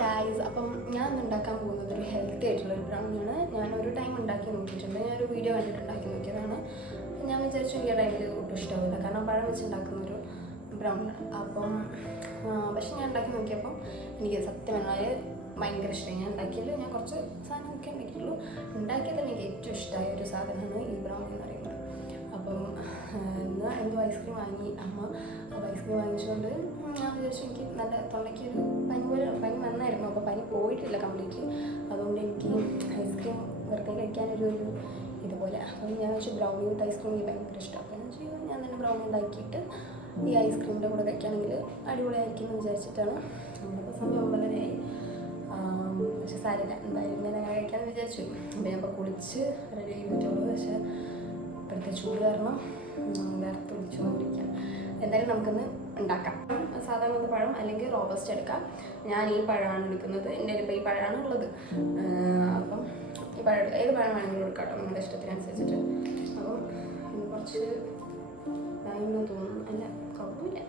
Guys, അപ്പം ഞാൻ ഉണ്ടാക്കാൻ പോകുന്നത് ഒരു ഹെൽത്തി ആയിട്ടുള്ളൊരു ബ്രൗണിയാണ്. ഞാനൊരു ടൈം ഉണ്ടാക്കി നോക്കിയിട്ടുണ്ട്. ഞാനൊരു വീഡിയോ കണ്ടിട്ട് ഉണ്ടാക്കി നോക്കിയതാണ്. ഞാൻ വിചാരിച്ചു ഈ ടൈമിൽ ഒട്ടും ഇഷ്ടമാവില്ല, കാരണം പഴം വെച്ച് ഉണ്ടാക്കുന്നൊരു ബ്രൗണിയാണ്. അപ്പം പക്ഷെ ഞാൻ ഉണ്ടാക്കി നോക്കിയപ്പം എനിക്ക് സത്യം പറഞ്ഞാൽ ഭയങ്കര ഇഷ്ടമായി. ഞാൻ ഉണ്ടാക്കിയതിൽ ഞാൻ കുറച്ച് സാധനമൊക്കെ ഉണ്ടാക്കിയിട്ടുള്ളൂ. ഉണ്ടാക്കിയതിൽ എനിക്ക് ഏറ്റവും ഇഷ്ടമായ ഒരു സാധനമാണ് ഈ ബ്രൗണി എന്ന് പറയുന്നത്. അപ്പം ഇന്ന് എന്തോ ഐസ്ക്രീം വാങ്ങി അമ്മ. അപ്പോൾ ഐസ്ക്രീം വാങ്ങിച്ചുകൊണ്ട് ഞാൻ വിചാരിച്ചു എനിക്ക് നല്ല തൊണ്ടയ്ക്ക് ഒരു പനി വന്നായിരുന്നു. അപ്പോൾ പനി പോയിട്ടില്ല കംപ്ലീറ്റ്ലി. അതുകൊണ്ട് എനിക്ക് ഐസ്ക്രീം വെറുതെ കഴിക്കാനൊരു ഇതുപോലെ. അപ്പം ഞാൻ വെച്ചാൽ ബ്രൗണി വിത്ത് ഐസ്ക്രീം എനിക്ക് ഭയങ്കര ഇഷ്ടം. അപ്പോൾ ഞാൻ തന്നെ ബ്രൗണി ഉണ്ടാക്കിയിട്ട് ഈ ഐസ്ക്രീമിൻ്റെ കൂടെ കഴിക്കുകയാണെങ്കിൽ അടിപൊളിയായിരിക്കും എന്ന് വിചാരിച്ചിട്ടാണ്. നമ്മളിപ്പോൾ സമയം 9:30 പക്ഷെ സാരില്ല, എന്തായാലും ഇങ്ങനെ കഴിക്കാമെന്ന് വിചാരിച്ചു. അപ്പോൾ ഞാൻ ഇപ്പോൾ കുളിച്ച് റെഡി ചെയ്തിട്ടുള്ളൂ. പക്ഷേ ഇപ്പോഴത്തെ ചൂട് കാരണം വേർത്ത് പിടിച്ചുകൊണ്ടിരിക്കാം. എന്തായാലും നമുക്കൊന്ന് ഉണ്ടാക്കാം. സാധാരണ പഴം അല്ലെങ്കിൽ റോബസ്റ്റ് എടുക്കാം. ഞാൻ ഈ പഴമാണ് എടുക്കുന്നത്. എൻ്റെ ഇപ്പോൾ ഈ പഴമാണ് ഉള്ളത്. അപ്പം ഈ പഴം ഏത് പഴം വേണമെങ്കിലും എടുക്കാം കേട്ടോ, നിങ്ങളുടെ ഇഷ്ടത്തിനനുസരിച്ചിട്ട്. അപ്പം ഇന്ന് കുറച്ച് ഇതായെന്ന് തോന്നുന്നു. അല്ല, കുഴപ്പമില്ല.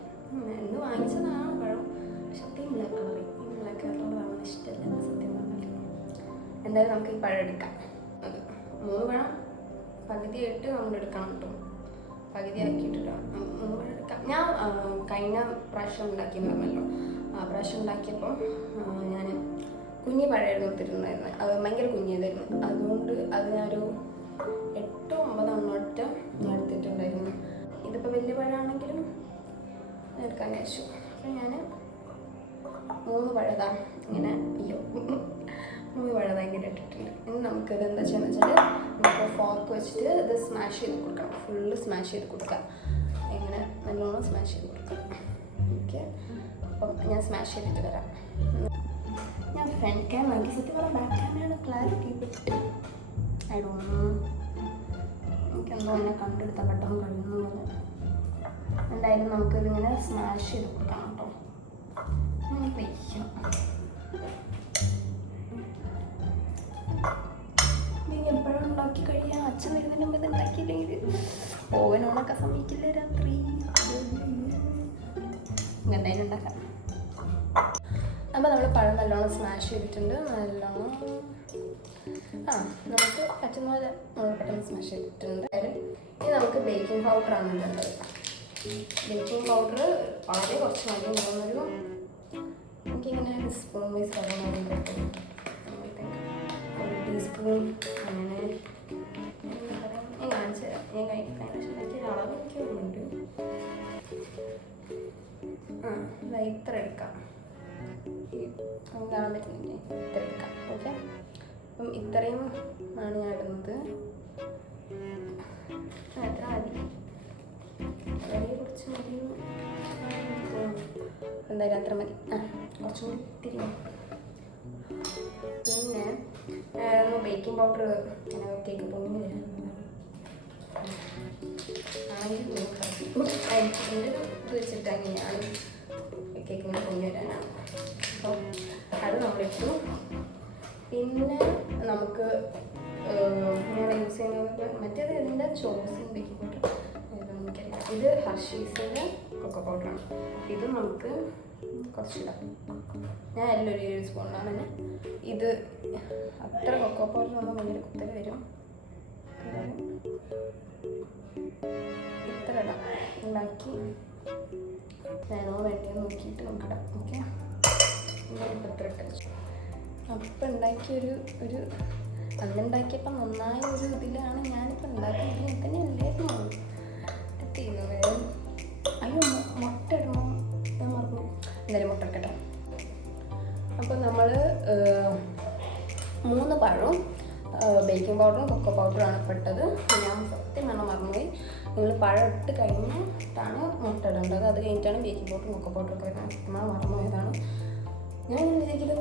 ഇന്ന് വാങ്ങിച്ചതാണ് പഴം. പക്ഷെ അത്രയും ബ്ലാക്ക് കളറി, ഈ ബ്ലാക്ക് കളറുള്ളതാണ് ഇഷ്ടമല്ല സത്യം പറഞ്ഞാൽ. എന്തായാലും നമുക്ക് ഈ പഴം എടുക്കാം. അത് 3 പഴം പകുതിയായിട്ട് നമ്മൾ എടുക്കണം കേട്ടോ. പകുതി ആക്കിയിട്ടിട്ടാണ് 3 പഴം എടുക്കാം. ഞാൻ കഴിഞ്ഞ പ്രാവശ്യം ഉണ്ടാക്കിയെന്ന് പറഞ്ഞല്ലോ. ആ പ്രാവശ്യം ഉണ്ടാക്കിയപ്പം ഞാൻ കുഞ്ഞി പഴമായിരുന്നു എടുത്തിട്ടുണ്ടായിരുന്നത്. അത് ഭയങ്കര കുഞ്ഞിയതായിരുന്നു. അതുകൊണ്ട് അത് ഞാനൊരു 8-9 ഞാൻ എടുത്തിട്ടുണ്ടായിരുന്നു. ഇതിപ്പോൾ വലിയ പഴമാണെങ്കിലും എടുക്കാൻ കഴിച്ചു. അപ്പം ഞാൻ 3 പഴതാ ഇങ്ങനെ 3 പഴതാ ഇങ്ങനെ ഇട്ടിട്ടുണ്ട്. ഇനി നമുക്കിത് എന്താ ചെയ്യുന്നത് വെച്ചാൽ നമുക്ക് ഫോർക്ക് വെച്ചിട്ട് ഇത് സ്മാഷ് ചെയ്ത് കൊടുക്കണം. ഫുള്ള് സ്മാഷ് ചെയ്ത് കൊടുക്കാം. ഇങ്ങനെ നല്ലോണം സ്മാഷ് ചെയ്ത് കൊടുക്കാം. ഓക്കെ, അപ്പം ഞാൻ സ്മാഷ് ചെയ്തിട്ട് വരാം. ഞാൻ ഫ്രണ്ട് ക്യാമറ എനിക്ക് സത്യം പറഞ്ഞാൽ ബാക്ക് ക്യാമറയാണ് ക്ലാരിറ്റി. ഐ ഡോണ്ട് നോ, എനിക്കെന്തോ എന്നെ കണ്ടെടുത്താൽ പെട്ടെന്ന് കഴിയുന്ന പോലെ. എന്തായാലും നമുക്കിതിങ്ങനെ സ്മാഷ് ചെയ്ത് കൊടുക്കാം കേട്ടോ. എപ്പോഴും ഉണ്ടാക്കി കഴിയാം. അച്ഛൻ വരുന്നതിന് മുമ്പ് ഉണ്ടാക്കിയില്ലെങ്കിൽ ഓവനോണൊക്കെ സമ്മതിക്കില്ല രാത്രി. എന്തായാലും ഉണ്ടാക്കാം. അപ്പോൾ നമ്മൾ പഴം നല്ലോണം സ്മാഷ് ചെയ്തിട്ടുണ്ട്. നല്ലോണം നമുക്ക് പറ്റുന്ന പോലെ നമ്മൾ പെട്ടെന്ന് സ്മാഷ് ചെയ്തിട്ടുണ്ട്. ഇനി നമുക്ക് ബേക്കിംഗ് പൗഡറാണ് വേണ്ടത്. ബേക്കിംഗ് പൗഡർ വളരെ കുറച്ച് മതി. തോന്നുന്നൊരു എനിക്കിങ്ങനെ സ്പൂൺ വൈസ് പറഞ്ഞ 1 ടീസ്പൂൺ അങ്ങനെ ഞാൻ കാണിച്ചു തരാം. ഞാൻ കഴിക്കുന്ന അളവ് എനിക്ക് ഓർമ്മയുണ്ട്. ഇത്ര എടുക്കാം. കാണാൻ പറ്റുന്നില്ലേ? ഇത്ര എടുക്കാം. ഓക്കെ, അപ്പം ഇത്രയും ആണ് ഞാൻ ഇടുന്നത്. എത്ര മതി? വളരെ കുറച്ച് മതി. എന്തായാലും അത്ര മതി. കുറച്ചും കൂടി തിരിഞ്ഞു. പിന്നെ ബേക്കിംഗ് പൗഡർ ഇങ്ങനെ കേക്ക് പൊങ്ങി വരാൻ ഇത് വെച്ചിട്ട് അങ്ങനെയാണ് കേക്ക് ഇങ്ങനെ പൊങ്ങി വരാനാണ്. അപ്പോൾ അത് നമ്മളിട്ടു. പിന്നെ നമുക്ക് ഞാൻ യൂസ് ചെയ്യുന്നത് മറ്റേത് ഇതിൻ്റെ ചോസിൻ ബേക്കിംഗ് പൗഡർ എനിക്കറിയാം. ഇത് ഹർഷീസിൻ്റെ കൊക്കോ പൗഡറാണ്. ഇത് നമുക്ക് കുറച്ചിടാം. ഞാൻ എല്ലാം 1 സ്പൂണാണ് തന്നെ. ഇത് അത്ര കൊക്കോ പൗഡർ നമ്മൾ ഭയങ്കര കുത്തൽ വരും. ഇത്ര ഇടാം. ഉണ്ടാക്കി ഞാനോ വേണ്ടിയെന്ന് നോക്കിയിട്ട് നമുക്കിടാം. ഓക്കെ, ഇപ്പം ഇത്ര ഇട്ട് വെച്ചു. അപ്പം ഉണ്ടാക്കിയൊരു അന്നുണ്ടാക്കിയപ്പോൾ നന്നായ ഒരു ഇതിലാണ് ഞാനിപ്പോൾ ഉണ്ടാക്കുന്നത്. എനിക്ക് തന്നെ അല്ലായിരുന്നു ചെയ്യുന്നത്. അയ്യോ, മുട്ട ഇടണം, ഞാൻ മറന്നു. എന്തായാലും മുട്ട ഇടട്ടെ. അപ്പോൾ നമ്മൾ 3 പഴവും ബേക്കിംഗ് പൗഡറും കൊക്കോ പൗഡറുമാണ് ഇട്ടത്. ഞാൻ സത്യം വേണം മറന്നുപോയി. നിങ്ങൾ പഴം ഇട്ട് കഴിഞ്ഞിട്ടാണ് മുട്ട ഇടേണ്ടത്. അത് കഴിഞ്ഞിട്ടാണ് ബേക്കിംഗ് പൗഡറും കൊക്കോ പൗഡറും ഒക്കെ വരുന്നത്. നമ്മൾ മറന്നുപോയതാണ്. ഞാൻ വിചാരിക്കുന്നത്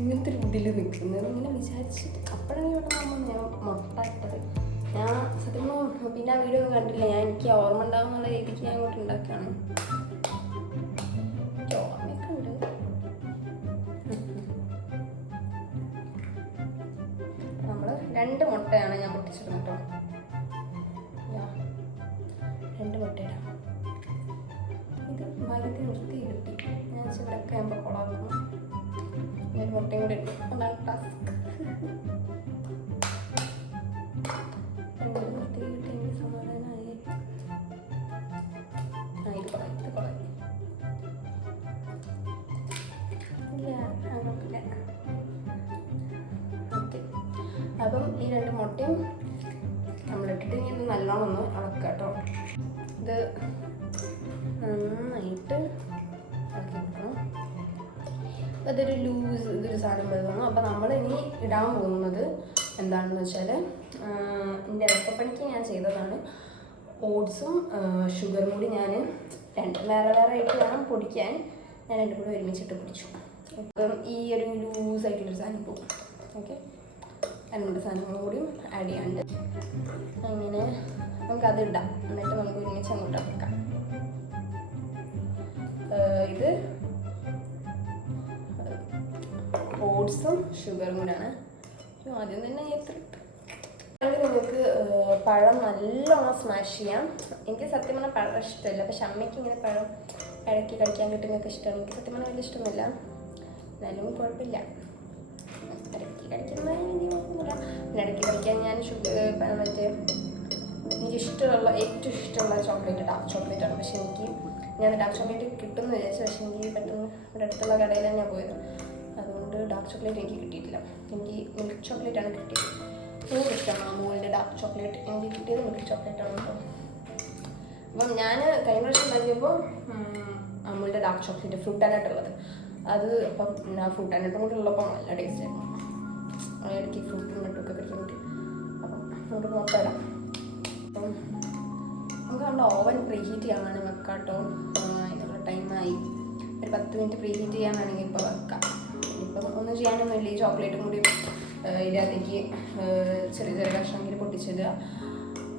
ഇങ്ങനത്തെ ഒരു ഇതിൽ നിൽക്കുന്നത് ഇങ്ങനെ വിചാരിച്ചിട്ട് അപ്പോഴാണ് ഇവിടെ ഞാൻ മുട്ട ഇട്ടത്. ഞാൻ സത്യം പിന്നെ ആ വീഡിയോ ഒന്നും കണ്ടില്ല. എനിക്ക് ഓർമ്മ ഉണ്ടാകുന്നുള്ള രീതിക്ക് ഞാൻ ഇങ്ങോട്ട് ഉണ്ടാക്കുകയാണ്. എനിക്ക് ഓർമ്മയൊക്കെ ഉണ്ട്. നമ്മൾ 2 മുട്ടയാണ് ഞാൻ പൊട്ടിച്ചിരുന്നത് കേട്ടോ. 2 മുട്ട ഇടാം. ഇത് ഭാഗ്യത്തിന് വൃത്തി കിട്ടി. ഞാൻ ഇവിടെയൊക്കെ ആകുമ്പോൾ കുളമാക്കും. ഒരു മുട്ടയും കൂടി ഉണ്ട്. അതാണ് ടാസ്ക്. സമാധാനമായി. ഇത് കുറെ ഇല്ല, കുഴപ്പമില്ല. ഓക്കെ, അപ്പം ഈ 2 മുട്ടയും നമ്മളിട്ടിട്ട് ഇനി ഇത് നല്ലോണം ഒന്ന് ഇളക്കുക കേട്ടോ. ഇത് നന്നായിട്ട് ഇളക്കി കൊടുക്കണം. അതൊരു ഇതൊരു സാധനം വരുന്നു. അപ്പം നമ്മൾ ഇനി ഇടാൻ പോകുന്നത് എന്താണെന്ന് വെച്ചാൽ, എൻ്റെ ഇളക്കപ്പണിക്ക് ഞാൻ ചെയ്തതാണ്. ഓട്സും ഷുഗറും കൂടി ഞാൻ വേറെ ആയിട്ട് വേണം പൊടിക്കാൻ. ഞാൻ 2 കൂടി ഒരുമിച്ചിട്ട് പൊടിച്ചു. അപ്പം ഈ ഒരു ലൂസായിട്ടുള്ളൊരു സാധനം പോകും. ഓക്കെ, 2 സാധനങ്ങളും കൂടിയും ആഡ് ചെയ്യാണ്ട് അങ്ങനെ നമുക്കത് ഇടാം. എന്നിട്ട് നമുക്ക് ഒരുമിച്ച് അങ്ങോട്ട് വെക്കാം. ഇത് ഓട്സും ഷുഗറും കൂടെയാണ്. ആദ്യം തന്നെ നിങ്ങൾക്ക് പഴം നല്ലോണം സ്മാഷ് ചെയ്യാം. എനിക്ക് സത്യം പറഞ്ഞാൽ പഴം ഇഷ്ടമില്ല, പക്ഷെ അമ്മയ്ക്ക് ഇങ്ങനെ പഴം ഇടയ്ക്ക് കഴിക്കാൻ കിട്ടുന്നതൊക്കെ ഇഷ്ടമാണ്. എനിക്ക് സത്യം പറഞ്ഞാൽ വലിയ ഇഷ്ടമൊന്നുമില്ല, എന്നാലും കുഴപ്പമില്ല. ഇടയ്ക്ക് കഴിക്കുന്ന കുഴപ്പമൊന്നുമില്ല. പിന്നെ ഇടയ്ക്ക് കഴിക്കാൻ ഞാൻ മറ്റേ എനിക്ക് ഏറ്റവും ഇഷ്ടമുള്ള ചോക്ലേറ്റ് ഡാർക്ക് ചോക്ലേറ്റാണ്. പക്ഷെ ഞാൻ ഡാർക്ക് ചോക്ലേറ്റ് കിട്ടുമെന്ന് വിചാരിച്ചു, പക്ഷേ എനിക്ക് പെട്ടെന്ന് ഇവിടെ അടുത്തുള്ള കടയിലാണ് ഞാൻ പോയത്. അതുകൊണ്ട് ഡാർക്ക് ചോക്ലേറ്റ് എനിക്ക് കിട്ടിയിട്ടില്ല. എനിക്ക് മിൽക്ക് ചോക്ലേറ്റാണ് കിട്ടിയത്. എനിക്ക് ഇഷ്ടമാണ് അമൂലിൻ്റെ ഡാർക്ക് ചോക്ലേറ്റ്. എനിക്ക് കിട്ടിയത് മിൽക്ക് ചോക്ലേറ്റാണ് കേട്ടോ. അപ്പം ഞാൻ കഴിഞ്ഞ പ്രാവശ്യം ഉണ്ടാക്കിയപ്പോൾ അമൂലിൻ്റെ ഡാർക്ക് ചോക്ലേറ്റ് ഫ്രൂട്ട് ആൻഡായിട്ടുള്ളത്, അത് അപ്പം ഫ്രൂട്ട് ആൻഡായിട്ടും കൂടി ഉള്ളപ്പോൾ നല്ല ടേസ്റ്റ് ആയിരുന്നു. ഇടയ്ക്ക് ഫ്രൂട്ടും നട്ടൊക്കെ കഴിക്കാൻ വേണ്ടി. അപ്പം നമുക്ക് മൊത്തം ഇടാം. അപ്പം നമുക്ക് നമ്മുടെ ഓവൻ പ്രീഹീറ്റ് ചെയ്യാൻ വേണമെങ്കിൽ വെക്കാം കേട്ടോ. അതിനുള്ള ടൈമായി. ഒരു 10 മിനിറ്റ് പ്രീഹീറ്റ് ചെയ്യാൻ വേണമെങ്കിൽ ഇപ്പോൾ വെക്കാം. ഇപ്പം ഒന്നും ചെയ്യാനൊന്നുമില്ല. ഈ ചോക്ലേറ്റും കൂടി ഇതിനകത്തേക്ക് ചെറിയ കഷ്ണമെങ്കിൽ പൊട്ടിച്ചിടുക,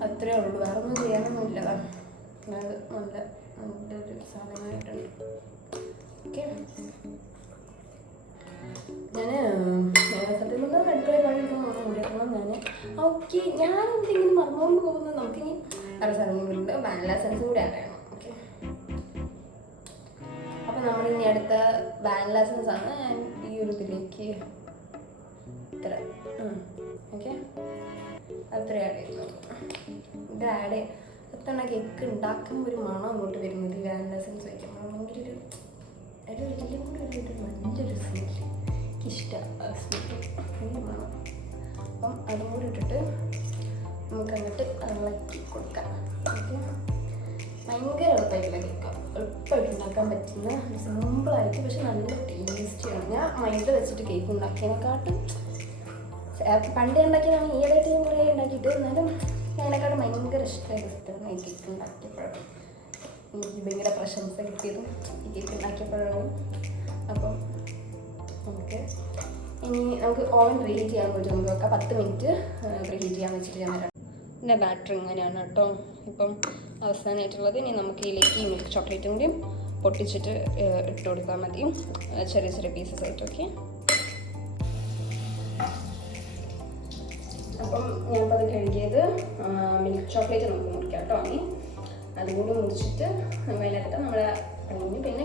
അത്രയേ ഉള്ളൂ. വേറെ ഒന്നും ചെയ്യാനൊന്നുമില്ല. അത് നല്ലൊരു സാധനമായിട്ടുണ്ട്. ഓക്കെ, ഞാൻ സത്യം പറഞ്ഞാൽ അടുക്കളയിൽ പണിയെടുക്കാൻ കൂടിയെടുക്കണം ഞാൻ. ഓക്കെ, ഞാൻ എന്തെങ്കിലും മറന്നുകൊണ്ട് പോകുന്നത്. നമുക്കിനി വേറെ സാധനം കൂടി ഉണ്ട്, വാനില എസൻസും കൂടി ആഡ് ചെയ്യണം. ഓക്കെ, അപ്പം നമ്മളിനി അടുത്ത വാനില എസൻസ് ആണ് ഞാൻ ഈ ഒരു ഇതിലേക്ക് ഇത്ര ഓക്കെ അത്ര ആഡ് ചെയ്യുന്നു. ഇത് ആഡ് എത്തണ കേക്ക് ഉണ്ടാക്കുമ്പോൾ ഒരു മണം അങ്ങോട്ട് വരുന്നത് ഈ വാനില എസൻസ് വയ്ക്കുമ്പോൾ ഭയങ്കര ഒരു എല്ലാം കൂടി ഒരു നല്ലൊരു സ്മെല്ല്. എനിക്കിഷ്ടമാണ് സ്മെല്ല് മണം. അപ്പം അതും കൂടി ഇട്ടിട്ട് നമുക്ക് അങ്ങോട്ട് ഇളക്കി കൊടുക്കാം. ഓക്കെ, ഭയങ്കര എളുപ്പമായിട്ടുള്ള കേക്കാണ്. എളുപ്പമായിട്ട് ഉണ്ടാക്കാൻ പറ്റുന്ന സിമ്പിളായിട്ട് പക്ഷെ നല്ല ടേസ്റ്റിയാണ്. ഞാൻ മൈദ വെച്ചിട്ട് കേക്ക് ഉണ്ടാക്കിയതിനെക്കാട്ടും പണ്ട് ഉണ്ടാക്കിയതാണ്. ഈയിടെയായിട്ട് ഞാൻ കുറേ ഉണ്ടാക്കിയിട്ട്, എന്നാലും അതിനെക്കാട്ടും ഭയങ്കര ഇഷ്ടമായ ഇഷ്ടമാണ് ഈ കേക്ക് ഉണ്ടാക്കിയപ്പോഴും. എനിക്ക് ഭയങ്കര പ്രശംസ കിട്ടിയതും ഈ കേക്ക് ഉണ്ടാക്കിയപ്പോഴും. അപ്പം നമുക്ക് ഓവൻ പ്രീഹീറ്റ് ചെയ്യാൻ പറ്റും. നമുക്ക് വെക്കാം 10 മിനിറ്റ് പ്രീഹീറ്റ് ചെയ്യാൻ വെച്ചിട്ട് ഞാൻ വരാം. എൻ്റെ ബാറ്റർ ഇങ്ങനെയാണ് കേട്ടോ. ഇപ്പം അവസാനമായിട്ടുള്ളത് ഇനി നമുക്ക് ഇതിലേക്ക് ഈ മിൽക്ക് ചോക്ലേറ്റും കൂടിയും പൊട്ടിച്ചിട്ട് ഇട്ട് കൊടുത്താൽ മതി, ചെറിയ പീസസ് ആയിട്ട്. ഓക്കെ, അപ്പം ഞാനിപ്പോൾ അത് കഴുകിയത് മിൽക്ക് ചോക്ലേറ്റ് നമുക്ക് മുറിക്കാം കേട്ടോ. ഇനി അതുകൂടി മുറിച്ചിട്ട് അതിനകത്ത് നമ്മുടെ കഴിഞ്ഞ് പിന്നെ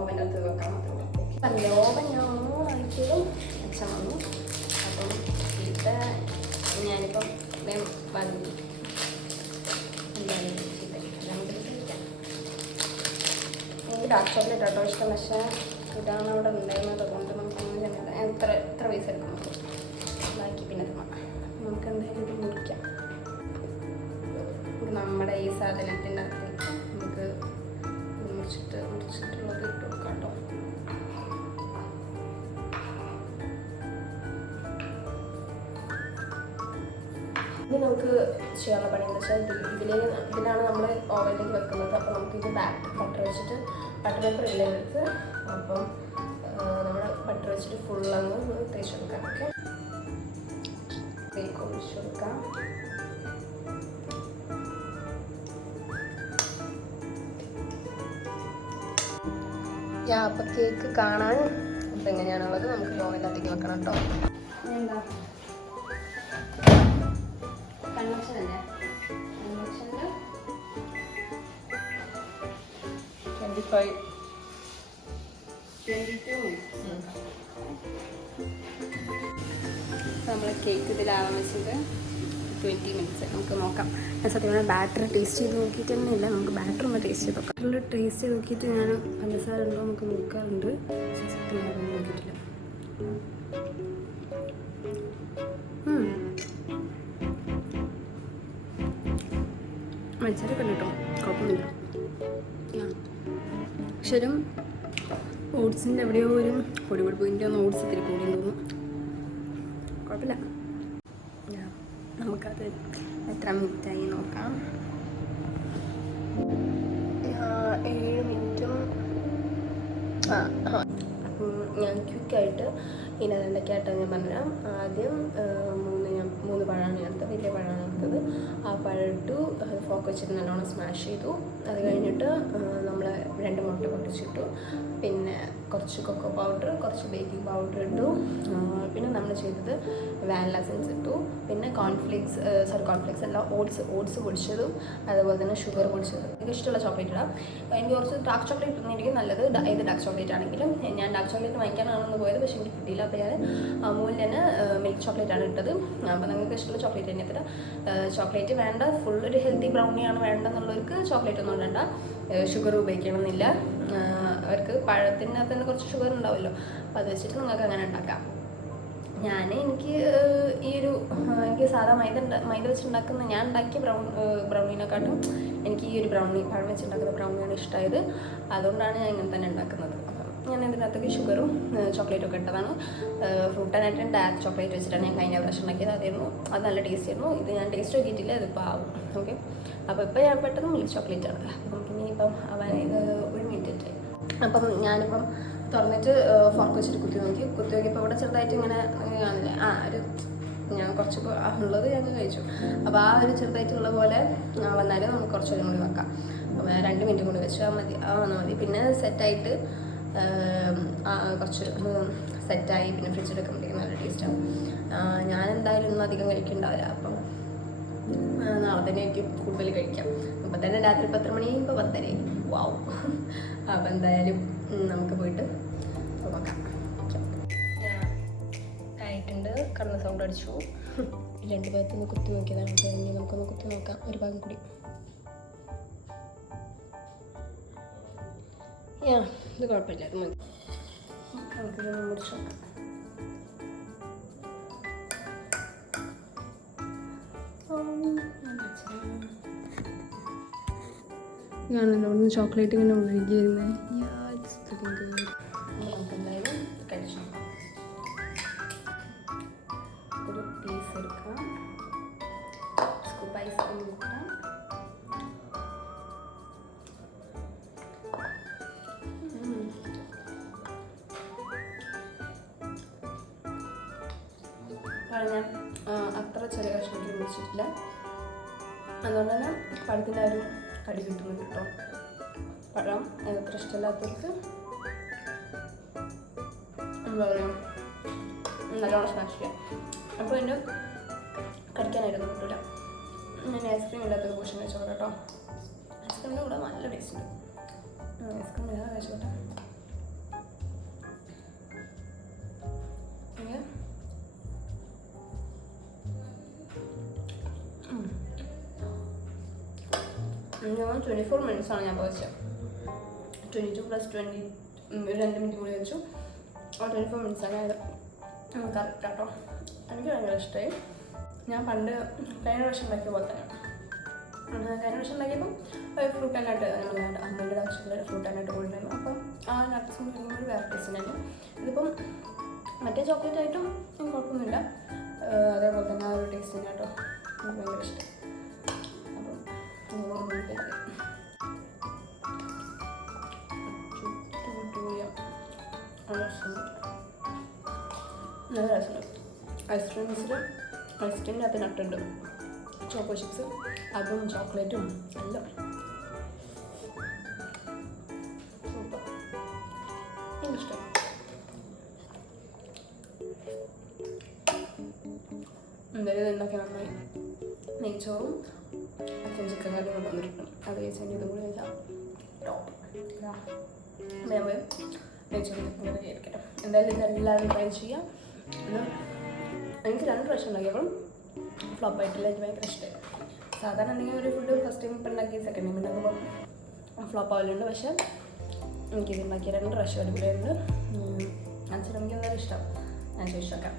ഓവൻ്റെ അകത്ത് വെക്കാൻ മാത്രമേ ഉള്ളൂ. പറഞ്ഞില്ലേ, ഓവൻ ഞാൻ ആഴ്ചയിലും വെച്ചാൽ വന്നു. അപ്പം ഇത് ഞാനിപ്പം വന്നു എനിക്ക് ഡാർക്ക് ചോക്ലേറ്റ് കേട്ടോ ഇഷ്ടം. പക്ഷേ ഇതാണ് അവിടെ ഉണ്ടായിരുന്നത്, അതുകൊണ്ട് നമുക്കൊന്നും ചെയ്യുന്നില്ല. എത്ര പൈസ എടുക്കും ബാക്കി പിന്നെ നമുക്ക് എന്തായാലും ഇത് മുറിക്കാം. നമ്മുടെ ഈ സാധനത്തിൻ്റെ അകത്തേക്ക് നമുക്ക് മുറിച്ചിട്ടുള്ളത് ഇട്ട് കൊടുക്കാം കേട്ടോ. ഇനി നമുക്ക് ചെയ്യാനുള്ള പണി എന്ന് വെച്ചാൽ ഇതിലാണ് നമ്മൾ ഓവനിലേക്ക് വെക്കുന്നത്. അപ്പോൾ നമുക്കിത് ബട്ടർ വെച്ചിട്ട് ബട്ടർ പേപ്പർ ഇല്ലെടുത്ത് അപ്പം നമ്മൾ ബട്ടർ വെച്ചിട്ട് ഫുള്ളങ്ങ് തേച്ച് കൊടുക്കാം. ഓക്കെ, കേക്ക് ഒഴിച്ച് കൊടുക്കാം. അപ്പം കേക്ക് കാണാൻ അപ്പം എങ്ങനെയാണുള്ളത് നമുക്ക് ഓവൻ്റെ അകത്തേക്ക് വെക്കണം കേട്ടോ. എന്താ കൺവെക്ഷൻ അല്ലേ? കൺവെക്ഷനിൽ 22 മിനിറ്റ്സ്. നമ്മൾ കേക്ക് ഇതിലാവാൻ വെച്ചത് 20 മിനിറ്റ്സ്. നമുക്ക് നോക്കാം. ഞാൻ സത്യം പറഞ്ഞാൽ ബാറ്റർ ടേസ്റ്റ് ചെയ്ത് നോക്കിയിട്ട് തന്നെ ഇല്ല. നമുക്ക് ബാറ്റർ ഒന്ന് ടേസ്റ്റ് ചെയ്ത് നോക്കാം. ബാറ്ററിൽ ടേസ്റ്റ് ചെയ്ത് നോക്കിയിട്ട് ഞാൻ പഞ്ചസാര ഉണ്ടോ നമുക്ക് നോക്കാറുണ്ട്. സത്യം പറഞ്ഞാൽ നോക്കിയിട്ടില്ല. പഞ്ചസാരൊക്കെ ഉണ്ട് കേട്ടോ, കുഴപ്പമൊന്നുമില്ല. ശരിയും ഓട്സിൻ്റെ എവിടെയോ ഒരു പൊടി പോയിൻ്റെ ഒന്ന് ഓട്സ് ഇത്തിരി കൂടി തോന്നുന്നു. കുഴപ്പമില്ല. നമുക്കത് എത്ര മിനിറ്റായി നോക്കാം. 7 മിനിറ്റും. ഞാൻ ക്വിക്കായിട്ട് ഇനി അതെന്തൊക്കെയായിട്ടാണ് ഞാൻ പറഞ്ഞുതരാം. ആദ്യം 3 പഴമാണ് ഞാൻ എടുത്തത്, വലിയ പഴമാണ് എടുത്തത്. ആ പഴം ഇട്ടു, ഫോക്ക് വെച്ചിട്ട് നല്ലോണം സ്മാഷ് ചെയ്തു. അത് കഴിഞ്ഞിട്ട് നമ്മൾ 2 മുട്ട പൊട്ടിച്ചിട്ടു. പിന്നെ കുറച്ച് കൊക്കോ പൗഡർ, കുറച്ച് ബേക്കിംഗ് പൗഡർ ഇട്ടു. പിന്നെ നമ്മൾ ചെയ്തത് വാനില എസൻസ് ഇട്ടു. പിന്നെ കോൺഫ്ലേക്സ് അല്ല, ഓട്സ് പൊടിച്ചതും അതുപോലെ തന്നെ ഷുഗർ പൊടിച്ചതും. എനിക്ക് ഇഷ്ടമുള്ള ചോക്ലേറ്റ് ഇടാം. എനിക്ക് കുറച്ച് ഡാർക്ക് ചോക്ലേറ്റ് ഇടുന്നതായിരിക്കും നല്ലത്. ഏത് ഡാർക്ക് ചോക്ലേറ്റ് ആണെങ്കിലും. ഞാൻ ഡാർക്ക് ചോക്ലേറ്റ് വാങ്ങിക്കാനാണെന്ന് പോയത്, പക്ഷേ എനിക്ക് കിട്ടിയില്ല. അപ്പോൾ ഞാൻ അമൂലിൽ തന്നെ മിൽക്ക് ചോക്ലേറ്റാണ് ഇട്ടത്. അപ്പോൾ നിങ്ങൾക്ക് ഇഷ്ടമുള്ള ചോക്ലേറ്റ് തന്നെ ഇത്ര. ചോക്ലേറ്റ് വേണ്ട, ഫുൾ ഒരു ഹെൽത്തി ബ്രൗണിയാണ് വേണ്ടെന്നുള്ളവർക്ക് ചോക്ലേറ്റ് ഒന്നും ഇടണ്ട. ഷുഗർ ഉപയോഗിക്കണമെന്നില്ല. അവർക്ക് പഴത്തിനകത്ത് തന്നെ കുറച്ച് ഷുഗർ ഉണ്ടാവുമല്ലോ, അപ്പോൾ അത് വെച്ചിട്ട് നിങ്ങൾക്ക് അങ്ങനെ ഉണ്ടാക്കാം. എനിക്ക് സാധാ മൈദ വെച്ചുണ്ടാക്കുന്ന ഞാൻ ഉണ്ടാക്കിയ ബ്രൗണീനെക്കാട്ടും എനിക്ക് ഈ ഒരു പഴം വെച്ചുണ്ടാക്കുന്ന ബ്രൗണിയാണ് ഇഷ്ടമായത്. അതുകൊണ്ടാണ് ഞാൻ ഇങ്ങനെ തന്നെ ഉണ്ടാക്കുന്നത്. ഞാൻ ഇതിനകത്തേക്ക് ഷുഗറും ചോക്ലേറ്റും ഒക്കെ ഇട്ടതാണ്. Fruit and nut dark chocolate വെച്ചിട്ടാണ് ഞാൻ കഴിഞ്ഞ പ്രാവശ്യം ഉണ്ടാക്കിയത്. അതായിരുന്നു, അത് നല്ല ടേസ്റ്റ് ആയിരുന്നു. ഇത് ഞാൻ ടേസ്റ്റ് നോക്കിയിട്ടില്ല, ഇതിപ്പോൾ ആവും. ഓക്കെ, അപ്പോൾ ഇപ്പോൾ ഞാൻ പെട്ടെന്ന് മിൽക്ക് ചോക്ലേറ്റ് ആണ്. അപ്പം ഇനിയിപ്പം ഇത് 1 മിനിറ്റ്. അപ്പം ഞാനിപ്പം തുറന്നിട്ട് ഫോർക്ക് വെച്ചിട്ട് കുത്തി നോക്കിയപ്പോൾ ഇവിടെ ചെറുതായിട്ട് ഇങ്ങനെ കാണില്ല. ഞാൻ കുറച്ച് ഉള്ളത് ഞങ്ങൾ കഴിച്ചു. അപ്പോൾ ആ ഒരു ചെറുതായിട്ടുള്ള പോലെ വന്നാലും നമുക്ക് കുറച്ചുകൂടി കൂടി വെക്കാം. 2 മിനിറ്റ് കൂടി വെച്ചാൽ മതി. പിന്നെ സെറ്റായിട്ട് കുറച്ച് സെറ്റായി പിന്നെ ഫ്രിഡ്ജിലെടുക്കുമ്പോഴത്തേക്കും നല്ല ടേസ്റ്റാവും. ഞാൻ എന്തായാലും ഒന്നും അധികം കഴിക്കുന്നുണ്ടാവില്ല. അപ്പം നാളെ തന്നെ എനിക്ക് കൂടുതൽ കഴിക്കാം. ഇപ്പം തന്നെ രാത്രി 10 മണി, ഇപ്പോൾ 10:30. വാവ്. അപ്പം എന്തായാലും നമുക്ക് പോയിട്ട് നോക്കാം. ആയിട്ടുണ്ട്. കടന്ന സൗണ്ട് അടിച്ചു. 2 ഭാഗത്തുനിന്ന് കുത്തി നോക്കിയതാണ്. ഇനി നമുക്കൊന്ന് കുത്തി നോക്കാം, ഒരു ഭാഗം കൂടി. ഇത് കുഴപ്പമില്ല, അത് മതി. നമുക്കിതൊന്ന് മുറിച്ച് നോക്കാം. ഞാനല്ലോ ഒന്ന് ചോക്ലേറ്റ് ഇങ്ങനെ ഒഴുകിയിരുന്നേ. നമുക്ക് എന്തായാലും കഴിച്ചു നോക്കാം. ഒരു പീസ് എടുക്കാം. സ്കൂപ്പ് ഐസ്ക്രീം കൂട്ടാം. ഞാൻ അത്ര ചെറിയ കഷ്ണത്തിൽ മുറിച്ചിട്ടില്ല. അതുകൊണ്ട് തന്നെ പഴത്തിൻ്റെ ഒരു കടി കിട്ടുന്നുണ്ട് കേട്ടോ. പഴം അത്ര ഇഷ്ടമില്ലാത്തവർക്ക് എന്താ പറയുക, നല്ലോണം സ്മാഷ് ചെയ്യാം. അപ്പോൾ എൻ്റെ കടിക്കാനായിരുന്നു കിട്ടില്ല. ഞാൻ ഐസ്ക്രീം ഇല്ലാത്തൊരു പോർഷൻ കഴിച്ചോട്ടെ കേട്ടോ. ഐസ്ക്രീമിൻ്റെ കൂടെ നല്ല ടേസ്റ്റ് ഉണ്ട്. ഐസ്ക്രീം ഇല്ലാതെ കഴിച്ചോട്ടെ. ഞാൻ 24 മിനിറ്റ്സാണ് ഞാൻ വെച്ചത്. 22 + 20 2 മിനിറ്റ് കൂടി വെച്ചു. 24 മിനിറ്റ്സാണ് അത് കറക്റ്റ് കേട്ടോ. എനിക്ക് ഭയങ്കര ഇഷ്ടമായി. ഞാൻ പണ്ട് കഴിഞ്ഞ പ്രാവശ്യം ഉണ്ടാക്കിയ പോലെ തന്നെയാണ്. കഴിഞ്ഞ പ്രാവശ്യം ഉണ്ടാക്കിയപ്പം ഫ്രൂട്ട് ആൻഡ് നട്ട് നമ്മൾ അമ്മയുടെ ആവശ്യമുള്ള ഫ്രൂട്ട് ആൻഡ് നട്ട് കൊണ്ടുവരുന്നു. അപ്പം ആ നട്ട്സും കഴിയുമ്പോൾ വേറെ ടേസ്റ്റ് ഉണ്ടായിരുന്നു. ഇതിപ്പം മറ്റേ ചോക്ലേറ്റ് ആയിട്ടും കുഴപ്പമൊന്നുമില്ല. അതേപോലെ തന്നെ ആ ഒരു ടേസ്റ്റ് തന്നെ കേട്ടോ. എനിക്ക് ഭയങ്കര ഇഷ്ടം. നല്ല രസമുണ്ട്. ഐസ്ക്രീമിൻ്റെ അകത്ത് നട്ടുണ്ട്, ചോക്കോ ചിപ്സ്, അതും ചോക്ലേറ്റും എല്ലാം സൂപ്പർ. എനിക്കിഷ്ടം. എന്തായാലും ഉണ്ടാക്കി നന്നായി. നെയ്ച്ചോറും അച്ഛൻ ചിക്കൻ കറിയും കൊണ്ടുവന്നിട്ടുണ്ട്. അത് കഴിച്ചാൽ ഇതും കൂടി കഴിച്ചാൽ ടോപ്പ്. നെയ്ച്ചോറും അങ്ങനെ ആയിരിക്കട്ടെ. എന്തായാലും ഇതെല്ലാവരും ട്രൈ ചെയ്യാം. എന്നാൽ എനിക്ക് 2 പ്രാവശ്യം ഉണ്ടാക്കിയപ്പോൾ ഫ്ലോപ്പായിട്ടില്ല. എനിക്ക് ഭയങ്കര ഇഷ്ടമായി. സാധാരണ എന്തെങ്കിലും ഒരു ഫുഡ് ഫസ്റ്റ് ടൈം ഇപ്പം ഉണ്ടാക്കി സെക്കൻഡ് ടൈം ഉണ്ടാക്കുമ്പോൾ ഫ്ലോപ്പ് ആവലുണ്ട്. പക്ഷേ എനിക്കിത് ഉണ്ടാക്കിയ 2 പ്രാവശ്യം അടിപൊളിയുണ്ട്. അച്ഛനും എനിക്ക് എന്തായാലും ഇഷ്ടം. ഞാൻ ചോദിച്ചേക്കാം.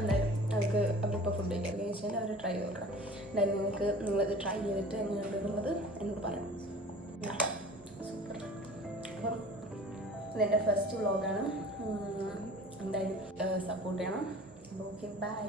എന്തായാലും നമുക്ക് അവരിപ്പോൾ ഫുഡ് കഴിച്ചാൽ അവർ ട്രൈ ചെയ്ത് നോക്കണം. എന്തായാലും നിങ്ങളിത് ട്രൈ ചെയ്തിട്ട് എങ്ങനെയുണ്ട് എന്നുള്ളത് എന്നോട് പറയണം. സൂപ്പർ. അപ്പം ഇതെൻ്റെ ഫസ്റ്റ് വ്ളോഗാണ്. എന്തായാലും സപ്പോർട്ട് ചെയ്യണം. അപ്പോൾ ഓക്കെ, ബൈ.